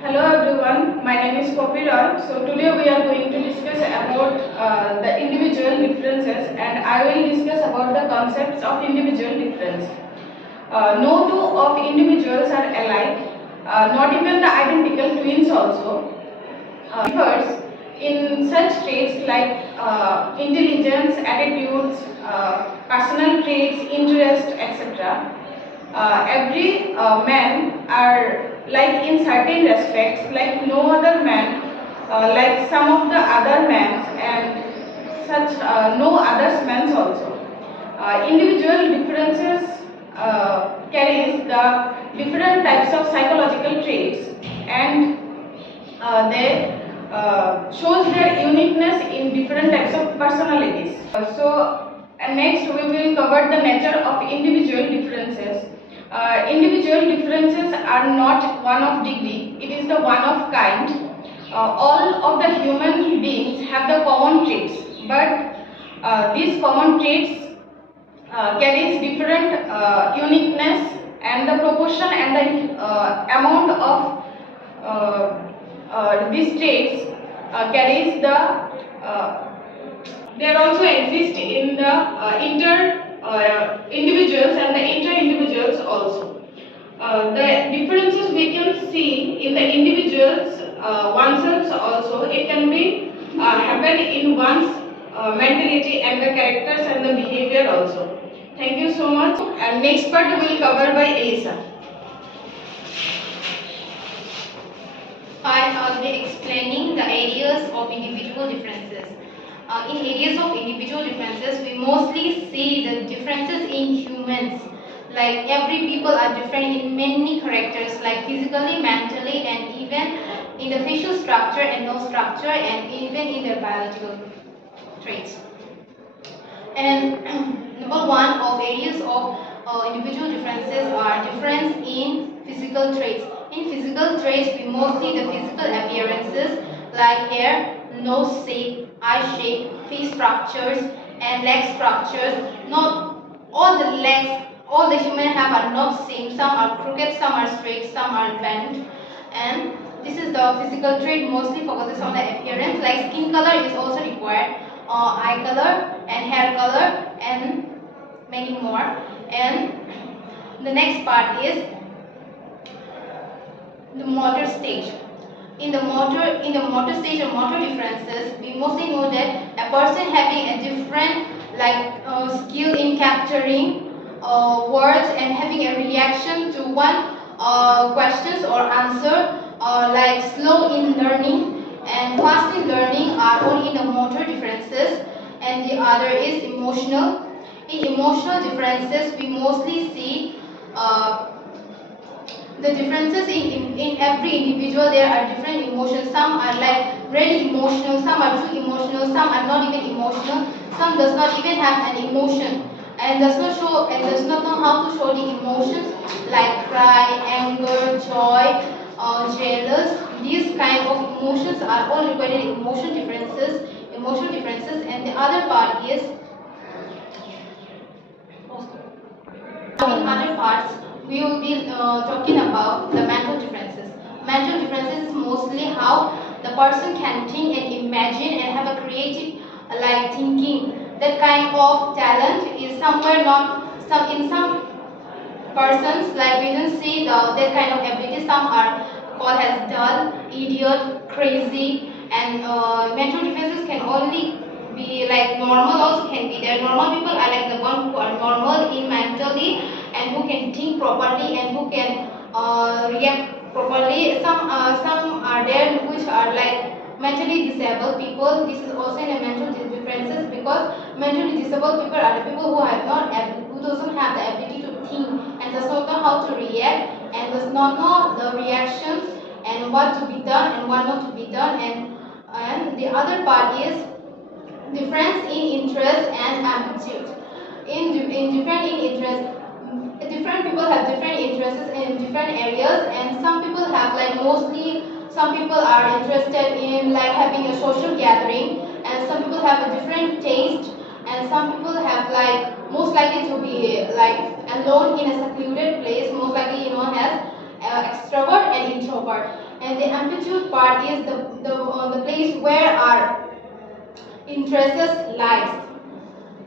Hello everyone, my name is Poppy Roy. So today we are going to discuss about the individual differences, and I will discuss about the concepts of individual difference. No two of individuals are alike, not even the identical twins also. Differs in such traits like intelligence, attitudes, personal traits, interest, etc. Every man are like in certain respects like no other man, like some of the other men and such no others men also. Individual differences carries the different types of psychological traits, and they shows their uniqueness in different types of personalities. Next we will cover the nature of individual differences. Individual differences are not one of degree, it is the one of kind. All of the human beings have the common traits, but these common traits carries different uniqueness, and the proportion and the amount of these traits carries the they also exist in the inter individuals and the inter individuals also. The differences we can see in the individuals oneself also, it can be happen in one's mentality and the characters and the behavior also. Thank you so much. And next part will cover by Elisa. I'll be explaining the areas of individual differences. In areas of individual differences, we mostly see the differences in humans. Like every people are different in many characters, like physically, mentally, and even in the facial structure and nose structure, and even in their biological traits. And number one of areas of individual differences are difference in physical traits. In physical traits, we mostly the physical appearances like hair, nose shape, eye shape, face structures, and leg structures. Not all the legs, all the human have are not same. Some are crooked, some are straight, some are bent, and this is the physical trait mostly focuses on the appearance. Like skin color is also required, eye color and hair color, and many more. And the next part is the motor stage. In the motor stage or motor differences, we mostly know that a person having a different skill in capturing words and having a reaction to one questions or answer, like slow in learning and fast in learning are only the motor differences, and the other is emotional. In emotional differences, we mostly see the differences in every individual. There are different emotions. Some are like really emotional, some are too emotional, some are not even emotional, some does not even have an emotion and does not show and does not know how to show the emotions like cry, anger, joy, jealous. These kind of emotions are all recorded in emotional differences. And the other part is in other parts, we will be talking about the mental differences. Mental differences is mostly how the person can think and imagine and have a creative thinking. That kind of talent is somewhere not some in some persons, like we don't see that kind of ability. Some are called as dull, idiot, crazy, and mental differences can only be like normal also can be there. Normal people are like the one who are normal in mentally and who can think properly and who can react properly. Some are there which are like mentally disabled people. This is also in a mental differences, because mentally disabled people are the people who have not who doesn't have the ability to think and does not know how to react and does not know the reactions and what to be done and what not to be done. And the other part is difference in interest and aptitude. In different in interest, different people have different interests in different areas, and some people have like mostly some people are interested in like having a social gathering, and some people have a different taste, and some people have like most likely to be like alone in a secluded place, most likely known as extrovert and introvert. part, and the amplitude part is the place where our interests lies.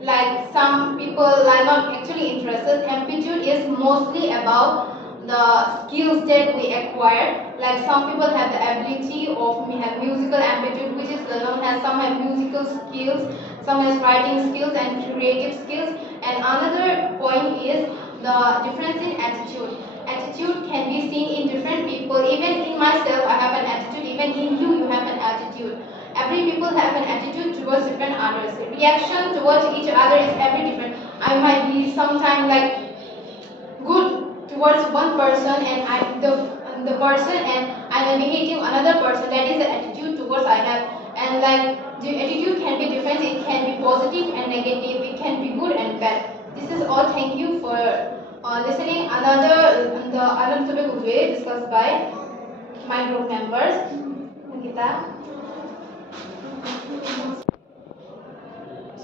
Like some people are not actually interested. Amplitude is mostly about the skills that we acquire. Like some people have the ability of have musical amplitude, which is known as some have musical skills, some has writing skills and creative skills. And another point is the difference in attitude. Attitude can be seen in different people. Even in myself, I have an attitude. Even in you, you have an attitude. Every people have an attitude towards different others. Reaction towards each other is every different. I might be sometimes like good towards one person and the person, and I may be hating another person. That is the attitude towards I have. And like the attitude can be different. It can be positive and negative. It can be good and bad. This is all. Thank you for listening. The other topic will be discussed by my group members. Nikita.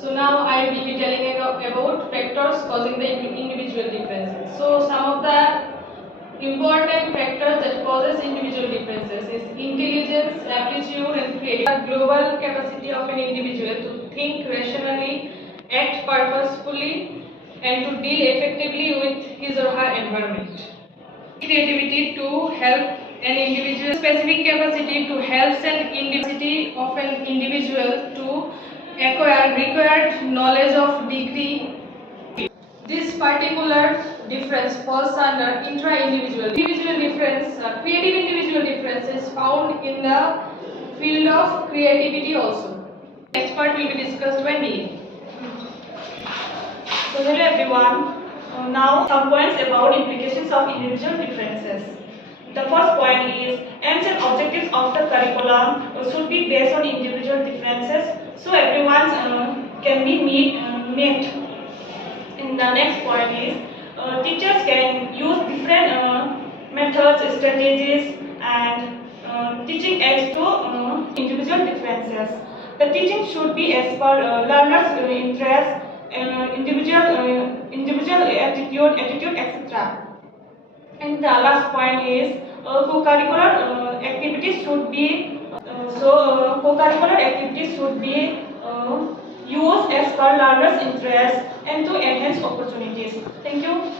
So now I will be telling about factors causing the individual differences. So some of the important factors that causes individual differences is intelligence, aptitude and creativity. The global capacity of an individual to think rationally, act purposefully and to deal effectively with his or her environment. Creativity to help an individual, specific capacity to help an individual of an individual to acquire required knowledge of degree. This particular difference falls under intra-individual. Individual difference, creative individual difference is found in the field of creativity also. Next part will be discussed by me. So hello everyone. Now some points about implications of individual differences. The first point is aims and objectives of the curriculum should be based on individual differences, so everyone's can be met. And the next point is teachers can use different methods, strategies, and teaching aids to individual differences. The teaching should be as per learners' interest, individual attitude, etc. And the last point is co-curricular activities should be co-curricular activities should be used as per learners' interest and to enhance opportunities. Thank you.